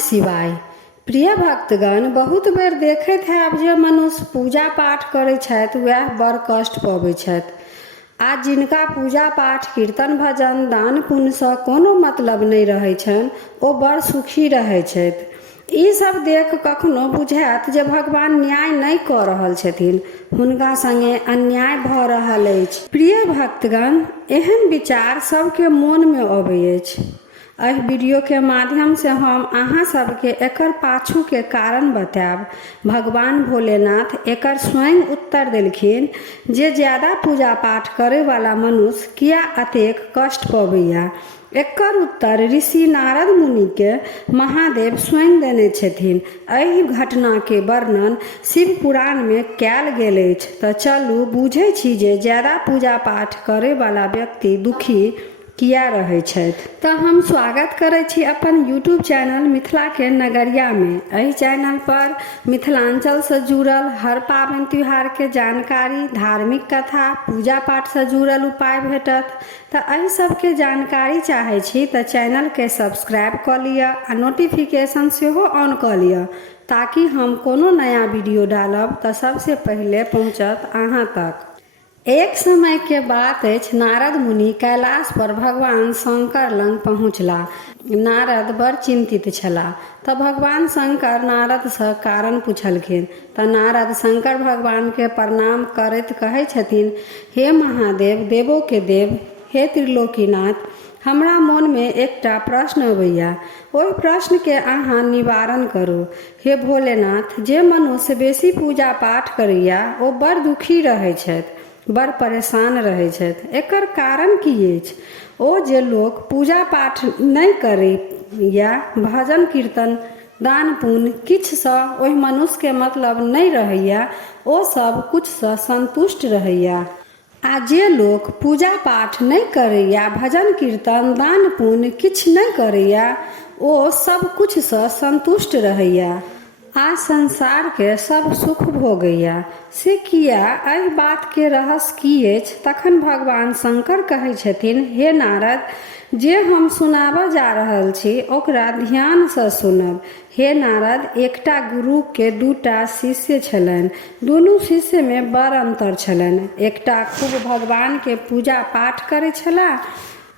शिवाय। प्रिय भक्तगण, बहुत बेर देखैत हैब जे मनुष्य पूजा पाठ करैत छथि वएह बड़ कष्ट पबैत छथि। आ जिनका पूजा पाठ कीर्तन भजन दान पुण्यसँ कोनो मतलब नहि रहै छनि ओ बड़ सुखी रहै छथि। ई सब देख कखनो बुझायत जे भगवान न्याय नहि कऽ रहल छथिन, हुनका संगे अन्याय भऽ रहल अछि। प्रिय भक्तगण, एहन विचार सबके मोनमे अबै अछि। एहि वीडियो के माध्यम से हम अहाँ सबके एकर पाछू के कारण बताएब। भगवान भोलेनाथ एकर स्वयं उत्तर देलखिन जे ज्यादा पूजा पाठ करे वाला मनुष्य किया अतेक कष्ट पबैया। एकर उत्तर ऋषि नारद मुनि के महादेव स्वयं देने छथिन। एहि घटना के वर्णन शिव पुराण में कयल गेल अछि। तऽ चलू बुझै छी जे ज्यादा पूजा पाठ करे वाला व्यक्ति दुखी किया रहै छथि। तऽ हम स्वागत करै छी अपन यूट्यूब चैनल मिथिला के नगरिया में। एहि चैनल पर मिथिलांचल से जुड़ल हर पाबनि त्योहार के जानकारी, धार्मिक कथा, पूजा पाठ से जुड़ल उपाय भेटत। तऽ एहि सबके जानकारी चाहै छी तऽ चैनल के सब्सक्राइब कऽ लिअ आ नोटिफिकेशन सेहो ऑन कऽ लिअ, ताकि हम कोनो नया वीडियो डालब तऽ सबसे पहिले पहुँचत अहाँ तक। एक समय के बात अछि, नारद मुनि कैलाश पर भगवान शंकर लंग पहुँचला। नारद बड़ चिंतित छलाह। तऽ भगवान शंकर नारद से कारण पूछलखिन। तऽ नारद शंकर भगवान के प्रणाम करैत कहै छथिन, हे महादेव, देवो के देव, हे त्रिलोकीनाथ, हमरा मोन में एकटा प्रश्न अबैया। ओहि प्रश्न के अहाँ निवारण करू। हे भोलेनाथ, जे मनुष्य बेसी पूजा पाठ करैया ओ बड़ दुखी रहै छथि, बड़ परेशान रहै छथि। एकर कारण की अछि? ओ जे लोक पूजा पाठ नहि करैया, भजन कीर्तन दान पुण्य किछुसँ ओहि मनुष्यके मतलब नहि रहैया, ओ सब कुछसँ संतुष्ट रहैया। आ जे लोक पूजा पाठ नहि करैया, भजन कीर्तन दान पुण्य किछु नहि करैया, ओ सब कुछसँ संतुष्ट रहैया आ संसार के सब सुख भोगैया। से किया? एहि बात के रहस्य की अछि? तखन भगवान शंकर कहै छथिन, हे नारद, जे हम सुनाबऽ जा रहल छी ओकरा ध्यान सँ सुनब। हे नारद, एकटा गुरु के दूटा शिष्य छलनि। दुनू शिष्य में बड़ अंतर छलनि। एकटा खूब भगवान के पूजा पाठ करै छलाह,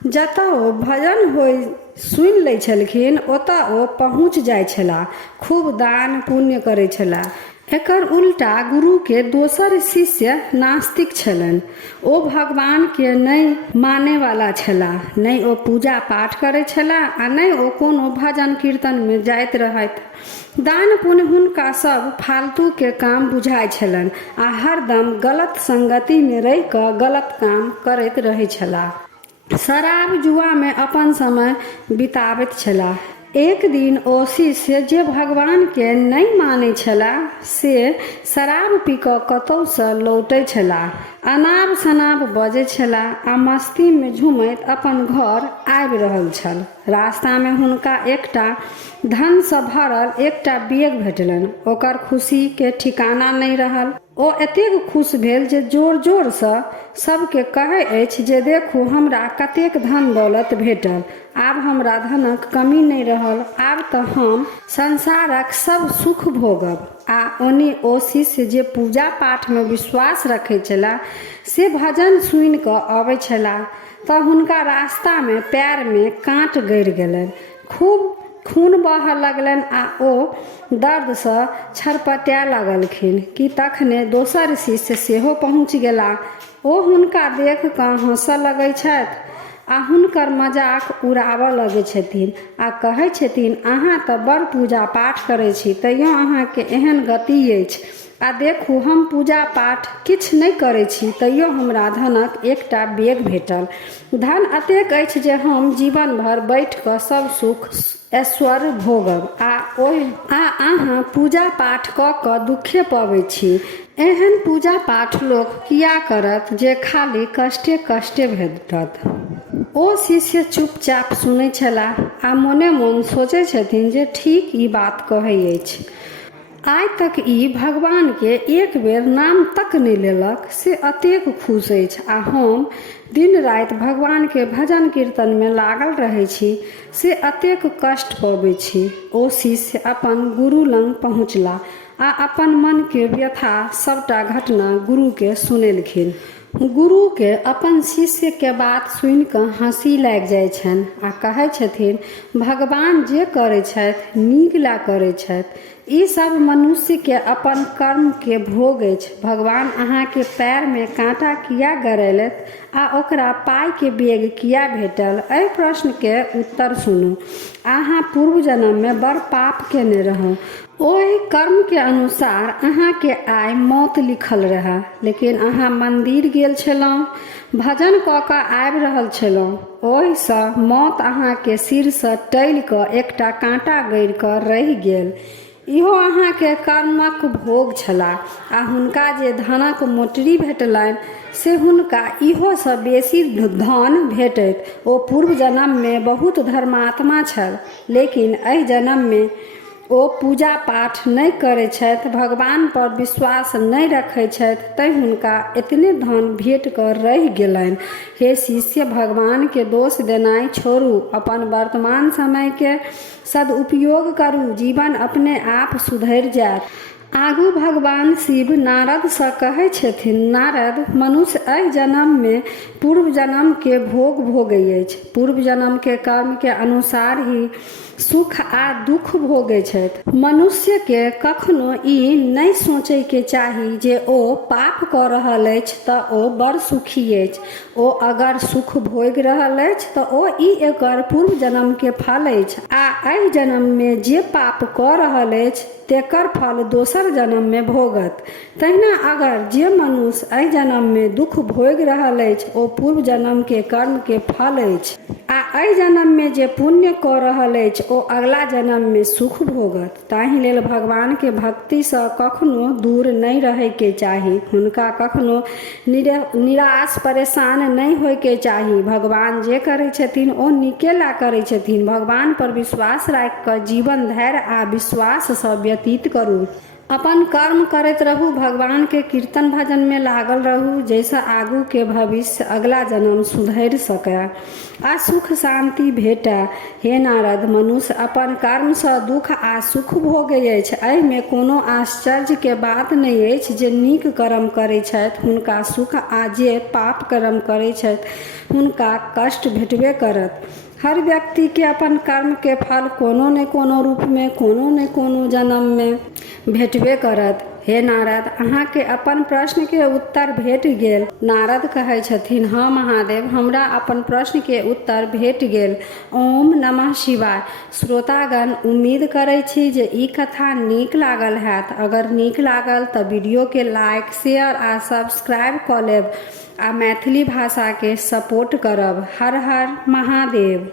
जतऽ ओ भजन होय सुनि लै छलखिन ओतऽ ओ पहुँच जाइ छलाह, खूब दान पुण्य करै छलाह। एकर उल्टा गुरु के दोसर शिष्य नास्तिक छलनि। ओ भगवान के नहि माने वाला छलाह, नहि ओ पूजा पाठ करै छलाह आ नहि ओ कोनो भजन कीर्तन में जाइत रहथि। दान पुण्य हुनका सब फालतू के काम बुझाइ छलनि आ हरदम गलत संगति में रहि कऽ गलत काम करैत रहै छलाह। शराब जुआ में अपन समय बिताबैत छलाह। एक दिन ओ शिष्य जे भगवान के नहीं माने छलाह से शराब पी कऽ कतौ से लौटै छलाह, अनाप शनाप बजै छलाह आ मस्ती में झूमैत अपन घर आबि रहल छल। रास्ता में हुनका एकटा धन से भरल एकटा बैग भेटलनि। ओकर खुशी के ठिकाना नहीं रहल। ओ एतेक खुश भेल जे जोर जोर से सबके कहै अछि जे देखू हमरा कतेक धन दौलत भेटल, आब हमरा धनक कमी नहीं रहल, आब तऽ हम संसारक सब सुख भोगब। आ ओनी ओ शिष्य जे पूजा पाठ में विश्वास रखै छलाह से भजन सुनि कऽ अबै छलाह तऽ हुनका रास्ता में पैर में काँट गड़ि गेलनि, खूब खून बहऽ लगलनि आ ओ दर्द सँ छरपटाए लगलखिन कि तखने दोसर शिष्य सेहो पहुँच गेलाह। ओ हुनका देख कऽ हँसऽ लगै छथि आ हुनकर मजाक उड़ाबऽ लगै छथिन आ कहै छथिन, अहाँ तऽ बड़ पूजा पाठ करै छी तैयो अहाँके एहन गति अछि। आ देखू हम पूजा पाठ किछु नहि करै छी तैयो हमरा धनक एकटा बैग भेटल। धन एतेक अछि जे हम जीवन भर बैठ कऽ सब सुख ऐश्वर्य भोगब आ अहाँ पूजा पाठ कऽ कऽ दुखे पबै छी। एहन पूजा पाठ लोक किया करत जे खाली कष्टे कष्टे भेटत। ओ शिष्य चुपचाप सुनै छलाह आ मोने मोन सोचै छथिन जे ठीक ई बात कहै अछि। आइ तक ई भगवान के एक बेर नाम तक नहि लेलक से अतेक खुश अछि आ हम दिन राति भगवान के भजन कीर्तन में लागल रहै छी से अतेक कष्ट पबै छी। ओ शिष्य अपन गुरु लग पहुँचला आ अपन मन के व्यथा सबटा घटना गुरु के सुनेलखिन। गुरु के अपन शिष्य के बात सुनि कऽ हँसी लागि जाइ छनि आ कहै छथिन भगवान जे करै छथि नीक ला करै छथि। ई सब मनुष्य के अपन कर्म के भोग अछि। भगवान अहाँ के पैर में कांटा किया गड़ेलथि आ ओकरा पाई के बेग किया भेटल? एहि प्रश्न के उत्तर सुनू। अहाँ पूर्व जन्म में बड़ पाप केने रहौ, ओहि कर्म के अनुसार अहाँ के आइ मौत लिखल रहे, लेकिन अहाँ मंदिर गेल छलहुँ, भजन कऽ कऽ आबि रहल छलहुँ, ओहिसँ मौत अहाँ के सिर से टलि कऽ एकटा कांटा गड़ि कऽ रहि गेल। इहो अहाँ के कर्मक भोग छलाह आ हुनका जे धनक मोटरी भेटलनि से हुनका इहो सँ बेसी धन भेटैत। ओ पूर्व जन्म में बहुत धर्मात्मा छल, लेकिन एहि जन्म में ओ पूजा पाठ नहि करै छथि, भगवान पर विश्वास नहि रखै छथि, तैं हुनका एतने धन भेट कऽ रहि गेलनि। हे शिष्य, भगवान के दोष देनाइ छोड़ू, अपन वर्तमान समय के सदुपयोग करू, जीवन अपने आप सुधरि जायत। आगू भगवान शिव नारद सँ कहै छथिन, नारद, मनुष्य एहि जन्म में पूर्व जन्म के भोग भोगै अछि, पूर्व जन्म के कर्म के अनुसार ही सुख आ दुख भोगै छथि। मनुष्य के कखनो ई नहि सोचै के चाही जे ओ पाप कऽ रहल अछि तऽ ओ बड़ सुखी अछि। ओ अगर सुख भोगि रहल अछि तऽ ओ ई एकर पूर्व जन्म के फल अछि आ एहि जन्म में जे पाप कऽ रहल अछि तेकर फल दोसर जन्म में भोगत। तहिना अगर जे मनुष्य एहि जन्म में दुख भोगि रहल अछि ओ पूर्व जन्म के कर्म के फल अछि आ एहि जन्म में जे पुण्य कऽ रहल अछि ओ अगला जन्म में सुख भोगत। ताहि लेल भगवान के भक्ति सँ कखनो दूर नहि रहै के चाही, हुनका कखनो निराश परेशान नहि होय के चाही। भगवान जे करै छथिन ओ नीके ला करै छथिन। भगवान पर विश्वास राखि कऽ जीवन धैर्य आ विश्वास सँ व्यतीत करू। अपन कर्म करैत रहू, भगवान के कीर्तन भजन में लागल रहू, जैसे आगू के भविष्य अगला जन्म सुधरि सकै आ सुख शांति भेटै। हे नारद, मनुष्य अपन कर्म सँ दुख आ सुख भोगै अछि। एहि में कोनो आश्चर्य के बात नहि अछि। जे नीक कर्म करै छथि हुनका सुख आ जे पाप कर्म करै छथि हुनका कष्ट भेटबे करत। हर व्यक्ति के अपन कर्म के फल कोनो ने कोनो रूप में कोनो ने कोनो जन्म में भेटबे करत। हे नारद, अहाँ के अपन प्रश्न के उत्तर भेट गेल। नारद कहै छथिन, हाँ महादेव, हमरा अपन प्रश्न के उत्तर भेट गेल। ओम नमः शिवाय। श्रोतागण, उम्मीद करै छी जे ई कथा नीक लागल हैत। अगर नीक लागल तऽ वीडियो के लाइक, शेयर आ सब्सक्राइब कऽ लेब आ मैथिली भाषा के सपोर्ट करब। हर हर महादेव।